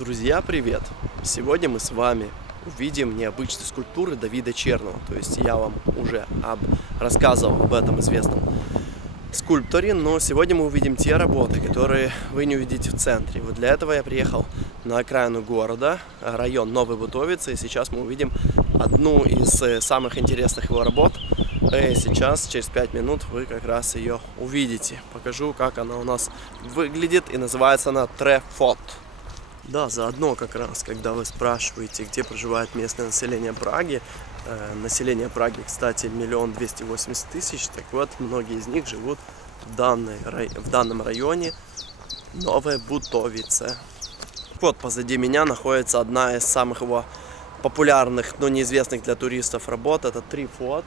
Друзья, привет! Сегодня мы с вами увидим необычные скульптуры Давида Черного. То есть я вам уже рассказывал об этом известном скульпторе, но сегодня мы увидим те работы, которые вы не увидите в центре. Вот для этого я приехал на окраину города, район Новый Бутовица, и сейчас мы увидим одну из самых интересных его работ. И сейчас, через 5 минут, вы как раз ее увидите. Покажу, как она у нас выглядит, и называется она Трефот. Да, заодно как раз, когда вы спрашиваете, где проживает местное население Праги, население Праги, кстати, 1 280 000, так вот, многие из них живут в данном районе Новая Бутовица. Вот позади меня находится одна из самых его популярных, но неизвестных для туристов работ, это Трефот.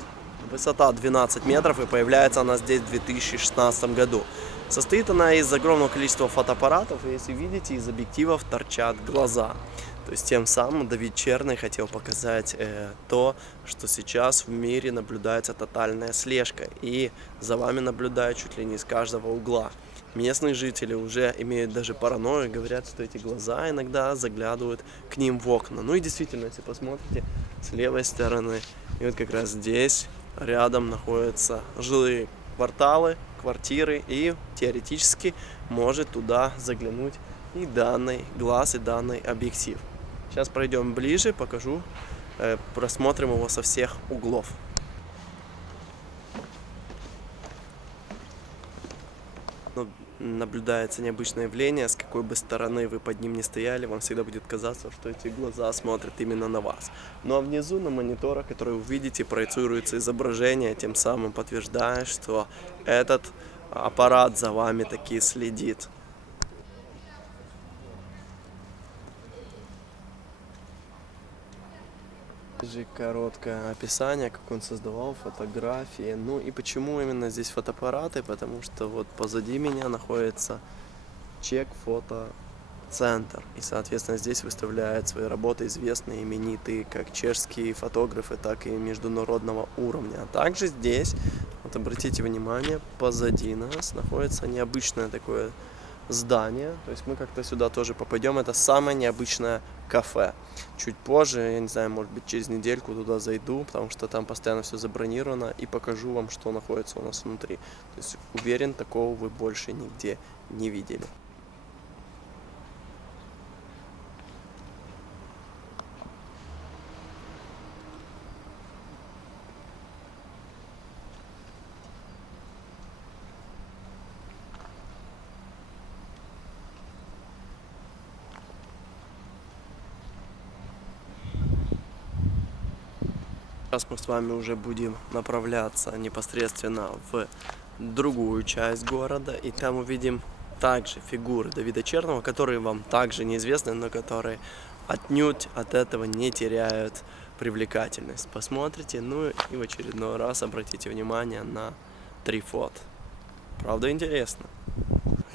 Высота 12 метров, и появляется она здесь в 2016 году. Состоит она из огромного количества фотоаппаратов, и если видите, из объективов торчат глаза. То есть тем самым Давид Черный хотел показать то, что сейчас в мире наблюдается тотальная слежка, и за вами наблюдают чуть ли не из каждого угла. Местные жители уже имеют даже паранойю, говорят, что эти глаза иногда заглядывают к ним в окна. Ну и действительно, если посмотрите с левой стороны, и вот как раз здесь рядом находятся жилые кварталы, квартиры, и теоретически может туда заглянуть и данный глаз, и данный объектив. Сейчас пройдем ближе, покажу, просмотрим его со всех углов. Наблюдается необычное явление, с какой бы стороны вы под ним ни стояли, вам всегда будет казаться, что эти глаза смотрят именно на вас. Ну а внизу на мониторах, которые вы видите, проецируется изображение, тем самым подтверждая, что этот аппарат за вами таки следит. Короткое описание, как он создавал фотографии. Ну и почему именно здесь фотоаппараты? Потому что вот позади меня находится Чек Фотоцентр. И, соответственно, здесь выставляют свои работы известные, именитые, как чешские фотографы, так и международного уровня. А также здесь, вот обратите внимание, позади нас находится необычное такое здание, то есть мы как-то сюда тоже попадем. Это самое необычное кафе. Чуть позже, я не знаю, может быть через недельку туда зайду, потому что там постоянно все забронировано, и покажу вам, что находится у нас внутри. То есть уверен, такого вы больше нигде не видели. Сейчас мы с вами уже будем направляться непосредственно в другую часть города, и там увидим также фигуры Давида Черного, которые вам также неизвестны, но которые отнюдь от этого не теряют привлекательность. Посмотрите, ну и в очередной раз обратите внимание на Трефот. Правда интересно?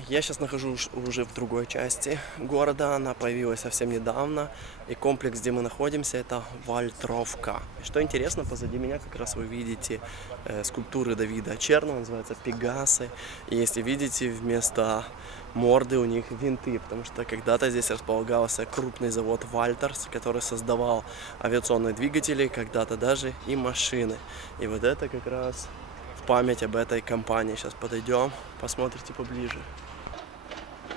Я сейчас нахожусь уже в другой части города, она появилась совсем недавно, и комплекс, где мы находимся, это Вальтровка. Что интересно, позади меня как раз вы видите скульптуры Давида Черного, называются Пегасы, и если видите, вместо морды у них винты, потому что когда-то здесь располагался крупный завод Вальтерс, который создавал авиационные двигатели, когда-то даже и машины, и вот это как раз в память об этой компании. Сейчас подойдем, посмотрите поближе.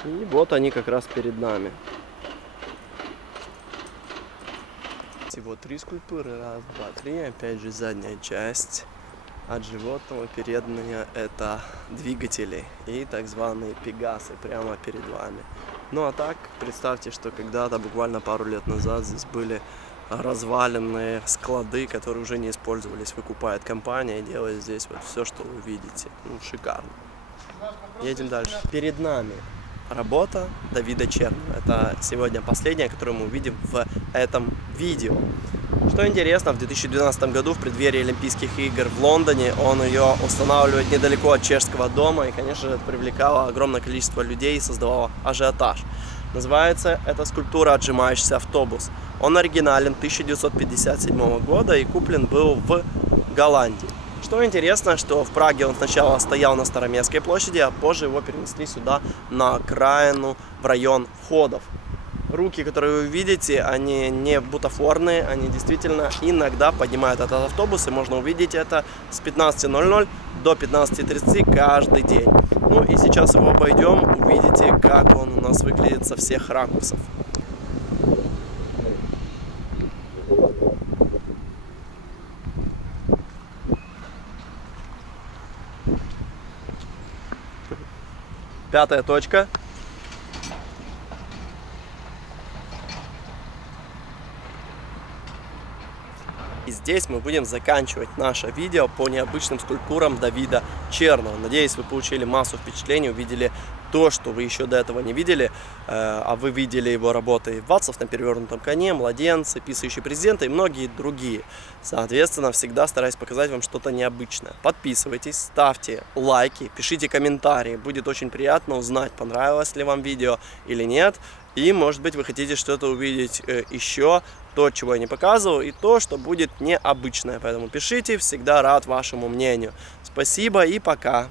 И вот они как раз перед нами. Всего 3 скульптуры. Раз, два, 3. Опять же задняя часть. От животного передняя это двигатели и так званые пегасы прямо перед вами. Ну а так, представьте, что когда-то, буквально пару лет назад, здесь были разваленные склады, которые уже не использовались. Выкупает компания и делает здесь вот все, что вы видите. Ну, шикарно. Едем дальше. Перед нами работа Давида Черного. Это сегодня последняя, которую мы увидим в этом видео. Что интересно, в 2012 году, в преддверии Олимпийских игр в Лондоне, он ее устанавливает недалеко от чешского дома, и, конечно же, это привлекало огромное количество людей и создавало ажиотаж. Называется эта скульптура «Отжимающийся автобус». Он оригинален 1957 года и куплен был в Голландии. Что интересно, что в Праге он сначала стоял на Староместской площади, а позже его перенесли сюда, на окраину, в район входов. Руки, которые вы видите, они не бутафорные, они действительно иногда поднимают этот автобус, и можно увидеть это с 15:00 до 15:30 каждый день. Ну и сейчас его обойдем, увидите, как он у нас выглядит со всех ракурсов. Пятая точка. И здесь мы будем заканчивать наше видео по необычным скульптурам Давида Черного. Надеюсь, вы получили массу впечатлений, увидели то, что вы еще до этого не видели, а вы видели его работы «Вацлав на перевернутом коне», «Младенцы», «Писающий президент» и многие другие. Соответственно, всегда стараюсь показать вам что-то необычное. Подписывайтесь, ставьте лайки, пишите комментарии. Будет очень приятно узнать, понравилось ли вам видео или нет. И, может быть, вы хотите что-то увидеть еще, то, чего я не показывал, и то, что будет необычное. Поэтому пишите, всегда рад вашему мнению. Спасибо и пока.